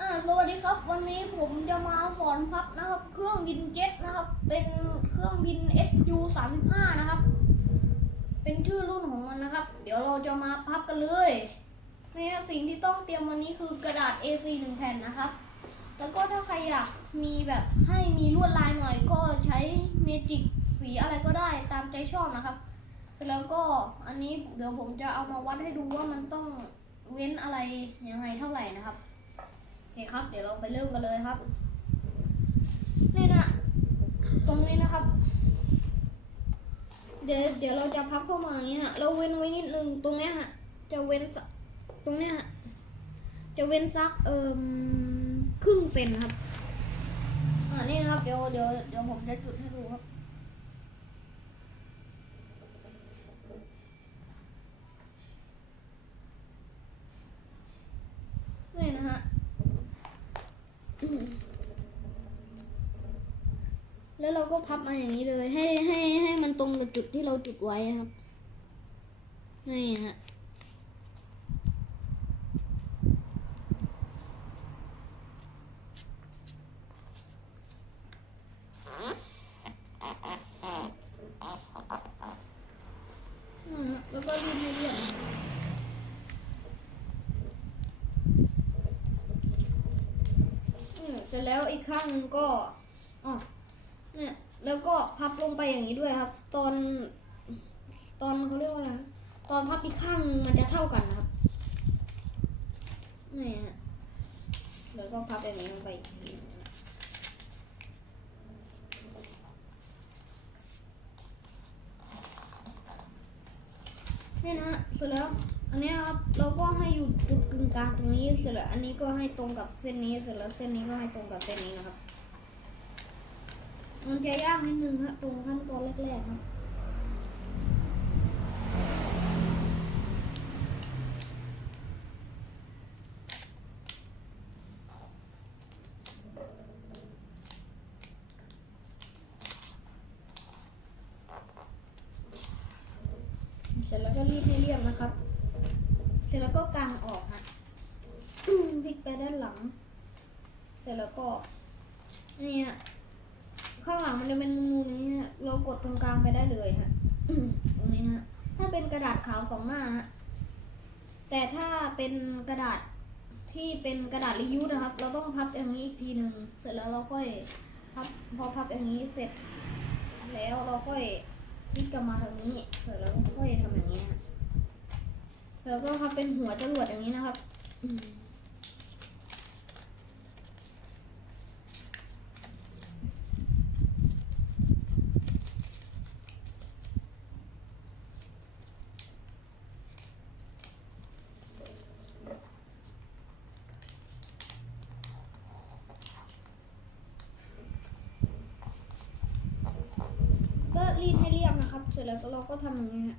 อ่าสวัสดีครับ วันนี้ผมจะมาสอนพับนะครับ เครื่องบินเจ็ตนะครับ เป็นเครื่องบิน SU 3 5นะครับ เป็นชื่อรุ่นของมันนะครับ เดี๋ยวเราจะมาพับกันเลยนี่สิ่งที่ต้องเตรียมวันนี้คือกระดาษ A4 หนึ่งแผ่นนะครับ แล้วก็ถ้าใครอยากมีแบบให้มีลวดลายหน่อยก็ใช้เมจิกสีอะไรก็ได้ตามใจชอบนะครับ เสร็จแล้วก็อันนี้เดี๋ยวผมจะเอามาวัดให้ดูว่ามันต้องเว้นอะไรยังไงเท่าไหร่นะครับ คครับ เดี๋ยวเราไปเริ่มกันเลยครับ นี่นะ ตรงนี้นะครับ เดี๋ยวเดี๋ยวเราจะพับเข้ามาอย่างนี้ฮะ เราเว้นไว้นิดนึงตรงเนี้ยฮะ จะเว้นตรงเนี้ยฮะ จะเว้นสักเอ่มครึ่งเซนครับ อ่านี่นะครับ เดี๋ยวเดี๋ยวเดี๋ยวผมจะจุดให้ดูครับ นี่นะฮะ แล้ว เราก็พับมาอย่างนี้เลย ให้ให้ให้มันตรงกับจุดที่เราจุดไว้ครับนี่ฮะแล้วก็ยืดให้เรียบอืมเสร็จแล้วอีกข้างก็อ๋อ เนี่ยแล้วก็พับลงไปอย่างนี้ด้วยครับ ตอนตอนเขาเรียกว่าอะไรตอนพับอีกข้างหนึงมันจะเท่ากันนะครับนี่ฮะแล้วก็พับอย่างนี้ลงไปอีกนี่นะเสร็จแล้วอันนี้ครับเราก็ให้อยู่จุดกึ่งกลางตรงนี้เสร็จแล้วอันนี้ก็ให้ตรงกับเส้นนี้เสร็จแล้วเส้นนี้ก็ให้ตรงกับเส้นนี้นะครับ มันจะยากนิดนึงฮะตรงขั้นตอนแรกๆครับเสร็จแล้วก็รีดให้เรียบนะครับ เสร็จแล้วก็กางออกฮะพลิกไปด้านหลัง เสร็จแล้วก็นี่ฮะ ข้างหลังมันจะเป็นนูนๆนี้ฮะเรากดตรงกลางไปได้เลยฮะตรงนี้นะฮะถ้าเป็นกระดาษขาวสองหน้านะฮะแต่ถ้าเป็นกระดาษที่เป็นกระดาษรียูสนะครับ เราต้องพับอย่างนี้อีกทีหนึ่งเสร็จแล้วเราค่อยพับพอพับอย่างนี้เสร็จ แล้วเราค่อยพลิกกลับมาทางนี้เสร็จแล้วก็ค่อยทำอย่างนี้ฮะแล้วก็พับเป็นหัวจรวดอย่างนี้นะครับ รีดให้เรียบนะครับ เสร็จแล้วเราก็ทำอย่างนี้ฮะ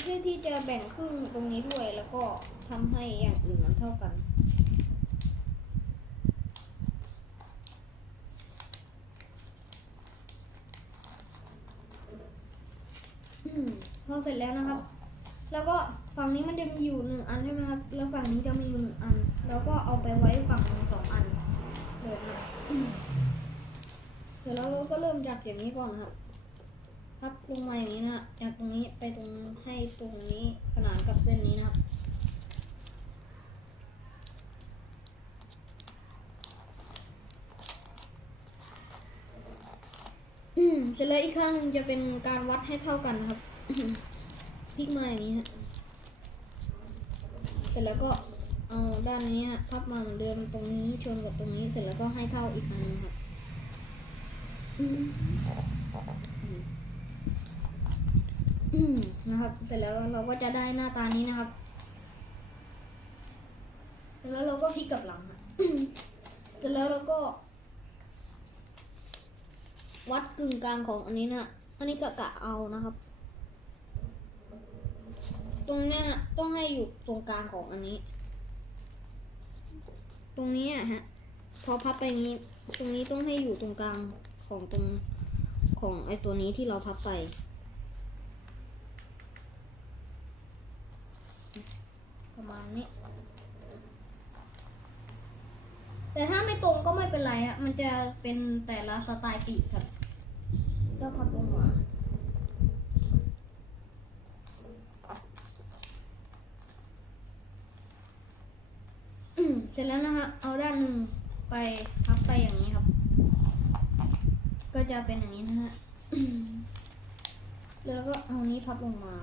เพื่อที่จะแบ่งครึ่งตรงนี้ด้วยแล้วก็ทำให้อย่างอื่นมันเท่ากันพอเสร็จแล้วนะครับ แล้วก็ฝั่งนี้มันจะมีอยู่หนึ่งอันใช่ไหมครับ แล้วฝั่งนี้จะมีอยู่หนึ่งอัน แล้วก็เอาไปไว้ฝั่งหนึ่งสองอันเลยครับอืมเดี๋ยวเราก็เริ่มจากอย่างนี้ก่อนครับพับลงมาอย่างนี้นะจากตรงนี้ไปตรงให้ตรงนี้ขนานกับเส้นนี้นะครับเสร็จแล้วอีกข้างหนึ่งจะเป็นการวัดให้เท่ากันนะครับพลิกมาอย่างนี้ฮะเสร็จแล้วก็เอาด้านนี้ฮะพับมาเหมือนเดิมตรงนี้ชนกับตรงนี้เสร็จแล้วก็ให้เท่าอีกอันหนึงครับ นะครับ เสร็จแล้วเราก็จะได้หน้าตานี้นะครับ แล้วเราก็พลิกกลับหลังเสร็จแล้วเราก็ วัดกึ่งกลางของอันนี้นะอันนี้กะกะเอานะครับ ตรงเนี้ยนะต้องให้อยู่ตรงกลางของอันนี้ ตรงนี้ฮะ พอพับไปงี้ ตรงนี้ต้องให้อยู่ตรงกลาง ของตรงของไอตัวนี้ที่เราพับไป ประมาณนี้ แต่ถ้าไม่ตรงก็ไม่เป็นไรฮะมันจะเป็นแต่ละสไตล์ปีกครับก็พับลงมาอืมเสร็จแล้วนะฮะ เอาด้านหนึ่งไปพับไปอย่างนี้ครับ ก็จะเป็นอย่างนี้นะฮะ แล้วก็เอานี้พับลงมา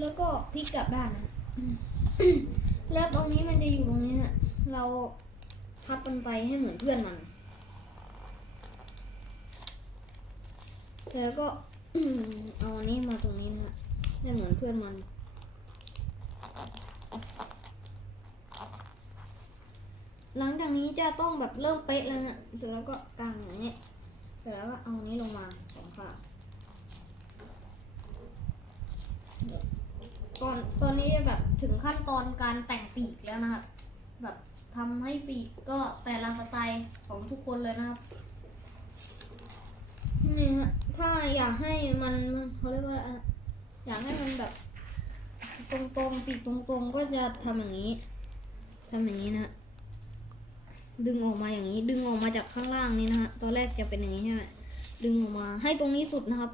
แล้วก็พลิกกลับด้านนะแล้วตรงนี้มันจะอยู่ตรงนี้ฮะ เราพับมันไปให้เหมือนเพื่อนมัน แล้วก็เอาอันนี้มาตรงนี้นะฮะให้เหมือนเพื่อนมัน หลังจากนี้จะต้องแบบเริ่มเป๊ะแล้วนะเสร็จแล้วก็กางอย่างนี้เสร็จแล้วก็เอานี้ลงมาสองข้างตอนตอนนี้แบบถึงขั้นตอนการแต่งปีกแล้วนะครับ แบบทำให้ปีกก็แต่ละสไตล์ของทุกคนเลยนะครับนี่ฮะถ้าอยากให้มันเขาเรียกว่าอยากให้มันแบบ ตรงๆปีกตรงๆก็จะทำอย่างนี้ทำอย่างนี้นะฮะ ดึงออกมาอย่างนี้ ดึงออกมาจากข้างล่างนี้นะฮะตอนแรกจะเป็นอย่างนี้ใช่ไหมดึงออกมา ให้ตรงนี้สุดนะครับ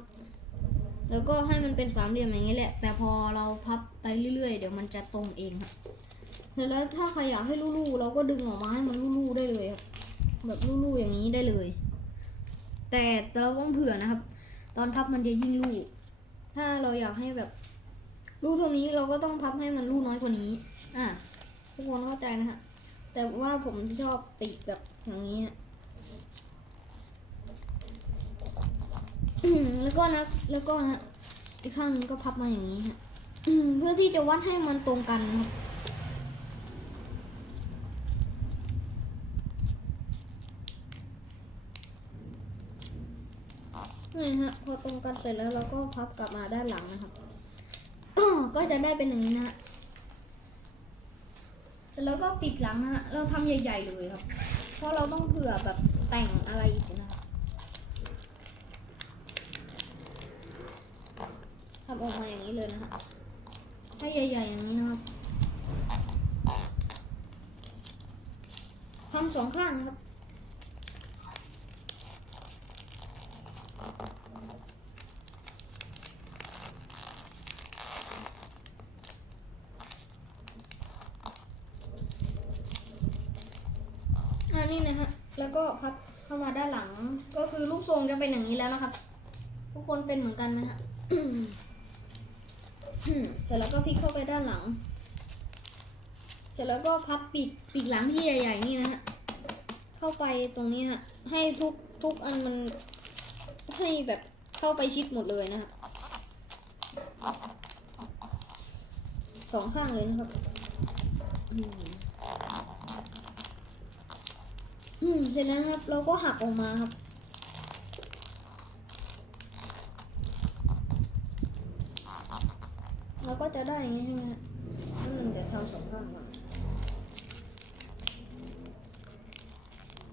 แล้วก็ให้มันเป็นสามเหลี่ยมอย่างนี้แหละ แต่พอเราพับไปเรื่อยๆ เดี๋ยวมันจะตรงเองครับแล้วถ้าใครอยากให้ลู่ๆเราก็ดึงออกมาให้มันลู่ๆได้เลยครับแบบลู่ๆอย่างนี้ได้เลย แต่เราต้องเผื่อนะครับ ตอนพับมันจะยิ่งลู่ถ้าเราอยากให้แบบลู่ตรงนี้เราก็ต้องพับให้มันลู่น้อยกว่านี้ อะทุกคนเข้าใจนะฮะ แต่ว่าผมชอบติดแบบอย่างนี้อะแล้วก็นะแล้วก็นะอีกข้างนึงก็พับมาอย่างนี้ฮะเพื่อที่จะวัดให้มันตรงกันนะครับนี่ฮะพอตรงกันเสร็จแล้วเราก็พับกลับมาด้านหลังนะครับ ก็จะได้เป็นอย่างนี้นะฮะ เสร็จแล้วก็ปิดหลังนะฮะเราทำใหญ่ ๆ เลยครับ เพราะเราต้องเผื่อแบบแต่งอะไรอีกนะครับทำออกมาอย่างนี้เลยนะฮะให้ใหญ่ ๆ อย่างนี้นะครับทำสองข้างนะครับ อันนี้นะฮะ แล้วก็พับเข้ามาด้านหลัง ก็คือรูปทร งจะเป็นอย่างนี้แล้วนะครับ ทุกคนเป็นเหมือนกันไหมฮะเสร็จแล้วก็พลิกเข้าไปด้านหลัง เสร็จแล้วก็พับปีกปีกหลังที่ใหญ่ ๆ นี่นะฮะ เข้าไปตรงนี้ฮะ ให้ทุกทุกอันมันให้แบบเข้าไปชิดหมดเลยนะฮะสองข้างเลยนะครับ อืมอืมเสร็จแล้วครับ เราก็หักออกมาครับ เราก็จะได้อย่างนี้ใช่ไหมฮะนั่นเดี๋ยวทำสองข้างก่อน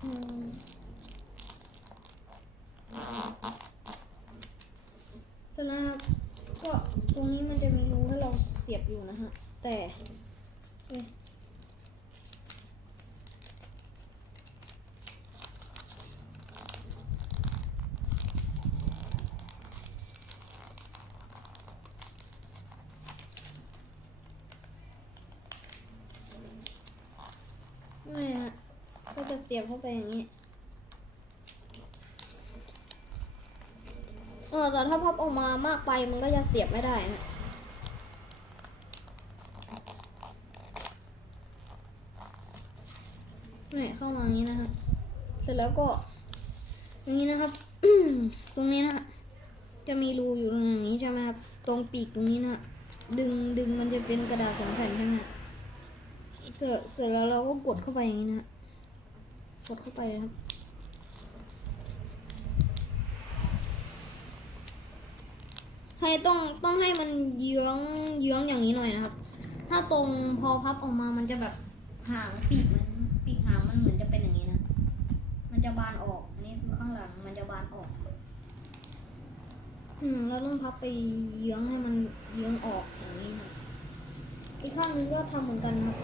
อืมเสร็จแล้วครับก็ตรงนี้มันจะมีรูให้เราเสียบอยู่นะฮะ แต่เอ้ย ไม่ฮะก็จะ เสียบเข้าไปอย่างนี้ เออแต่ถ้าพับออกมามากไปมันก็จะเสียบไม่ได้นะนี่เข้ามาอย่างนี้นะครับ เสร็จแล้วก็ อย่างนี้นะครับ ตรงนี้นะจะมีรูอยู่ตรงอย่างนี้ใช่ไหมครับ ตรงปีกตรงนี้นะดึงดึงมันจะเป็นกระดาษสองแผ่นใช่ไหมเสร็จเสร็จแล้วเราก็กดเข้าไปอย่างนี้นะฮะ กดเข้าไปครับให้ต้องต้องให้มันเยื้องเยื้องอย่างนี้หน่อยนะครับ ถ้าตรงพอพับออกมามันจะแบบหางปีกมันปีกหางมันเหมือนจะเป็นอย่างนี้นะ มันจะบานออกอันนี้คือข้างหลังมันจะบานออก อืมเราต้องพับไปเยื้องให้มันเยื้องออกอย่างนี้อีกข้างนึงก็ทำเหมือนกันครับ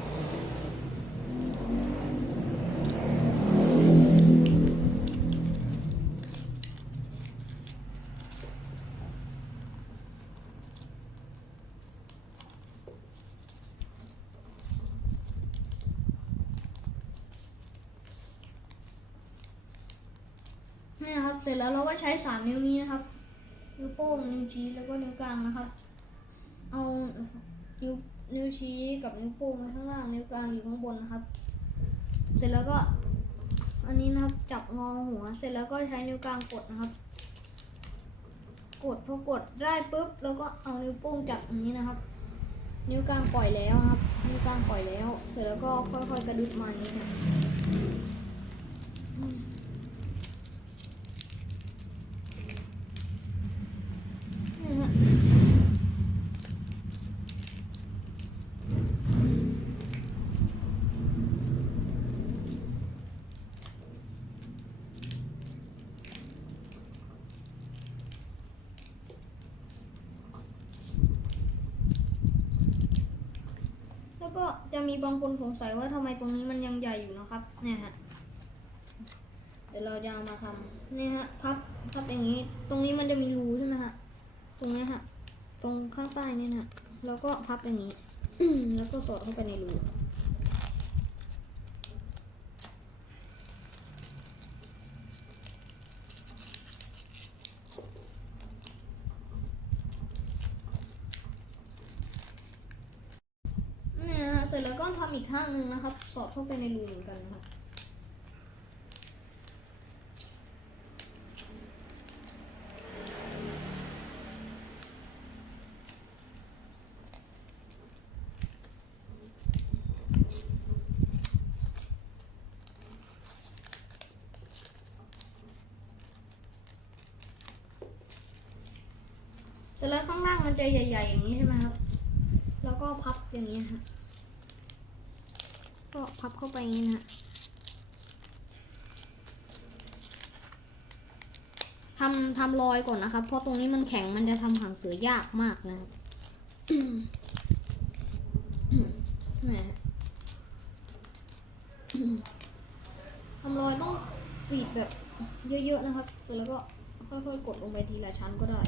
นิ้วนี้นะครับ นิ้วโป้งนิ้วชี้แล้วก็นิ้วกลางนะครับ เอานิ้วนิ้วชี้กับนิ้วโป้งไว้ข้างล่างนิ้วกลางอยู่ข้างบนนะครับ เสร็จแล้วก็ อันนี้นะครับ จับงอหัว เสร็จแล้วก็ใช้นิ้วกลางกดนะครับ กดพอกดได้ปุ๊บ แล้วก็เอานิ้วโป้งจับอย่างนี้นะครับ นิ้วกลางปล่อยแล้วนะครับ นิ้วกลางปล่อยแล้ว เสร็จแล้วก็ค่อยๆกระดึบมาอย่างนี้ครับ ก็จะมีบางคนสงสัยว่าทำไมตรงนี้มันยังใหญ่อยู่นะครับ เนี่ยฮะ เดี๋ยวเราจะเอามาทำเนี่ยฮะ พับ พับอย่างนี้ ตรงนี้มันจะมีรูใช่ไหมฮะ ตรงนี้ฮะ ตรงข้างใต้นี่นะ แล้วก็พับอย่างนี้ แล้วก็สอดเข้าไปในรูเนี่ยนะฮะเสร็จแล้วก็ทำอีกข้าง หนึ่งนะครับ สอดเข้าไปในรูเหมือนกันนะครับเสร็จแล้วข้างล่างมันจะใหญ่ ๆ อย่างนี้ใช่ไหมครับ แล้วก็พับอย่างนี้ฮะ พับเข้าไปอย่างนี้นะทำทำรอยก่อนนะครับ เพราะตรงนี้มันแข็งมันจะทำหางเสือยากมากนะครับแหมทำรอยต้องกรีดแบบเยอะๆนะครับ เสร็จแล้วก็ค่อยๆกดลงไปทีละชั้นก็ได้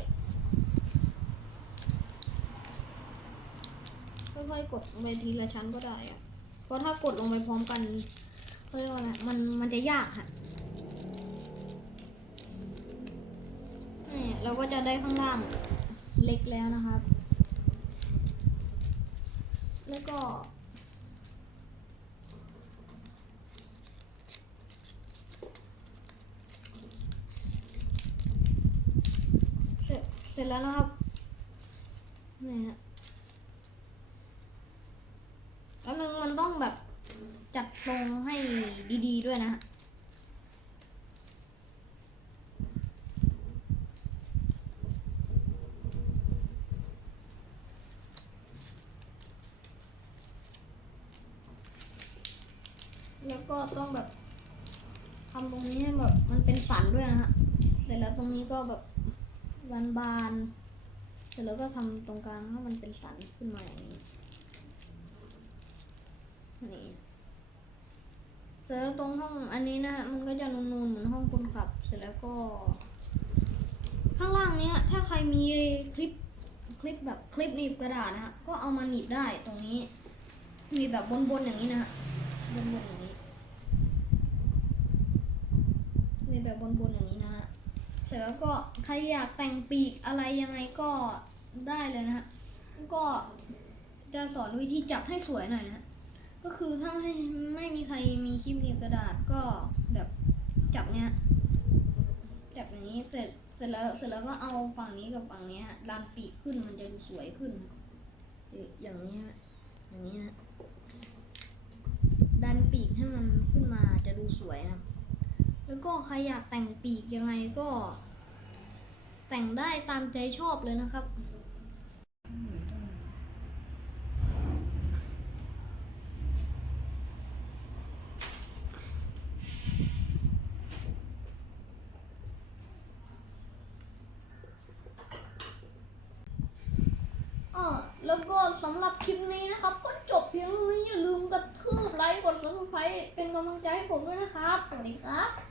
ค่อยๆกดลงไปทีละชั้นก็ได้อะ เพราะถ้ากดลงไปพร้อมกันเขาเรียกว่าอะไรมันมันจะยากค่ะนี่เราก็จะได้ข้างล่างเล็กแล้วนะครับ แล้วก็เสร็จเสร็จแล้วนะครับนี่ฮะ แล้วนึงมันต้องแบบจัดทร งให้ดีๆด้วยนะฮะแล้วก็ต้องแบบทำตรงนี้ให้แบบมันเป็นสันด้วยนะฮะ เสร็จแล้วตรงนี้ก็แบบบานๆ เสร็จแล้วก็ทำตรงกลางให้มันเป็นสันขึ้นมาอย่างนี้ เสร็จแล้วตรงห้องอันนี้นะฮะมันก็จะนูนๆเหมือนห้องคนขับ เสร็จแล้วก็ ข้างล่างเนี้ยถ้าใครมีคลิปคลิปแบบคลิปหนีบกระดาษนะฮะก็เอามาหนีบได้ตรงนี้หนีบแบบบนๆอย่างนี้นะฮะบนๆอย่างนี้หนีบแบบบนๆอย่างนี้นะฮะเสร็จแล้วก็ใครอยากแต่งปีกอะไรยังไงก็ได้เลยนะฮะก็จะสอนวิธีจับให้สวยหน่อยนะฮะ ก็คือถ้าไม่ไม่มีใครมีคลิปหนีบกระดาษก็แบบจับเนี้ยจับอย่างนี้เสร็จเสร็จแล้วเสร็จแล้วก็เอาฝั่งนี้กับฝั่งนี้ฮะดันปีกขึ้นมันจะดูสวยขึ้นอย่างนี้ฮะอย่างนี้ฮะดันปีกให้มันขึ้นมาจะดูสวยนะแล้วก็ใครอยากแต่งปีกยังไงก็ แต่งได้ตามใจชอบเลยนะครับ อ่าแล้วก็สำหรับคลิปนี้นะครับก็จบเพียงเท่านี้อย่าลืมกระทืบไลค์กดซับสไครต์เป็นกำลังใจให้ผมด้วยนะครับสวัสดีครับ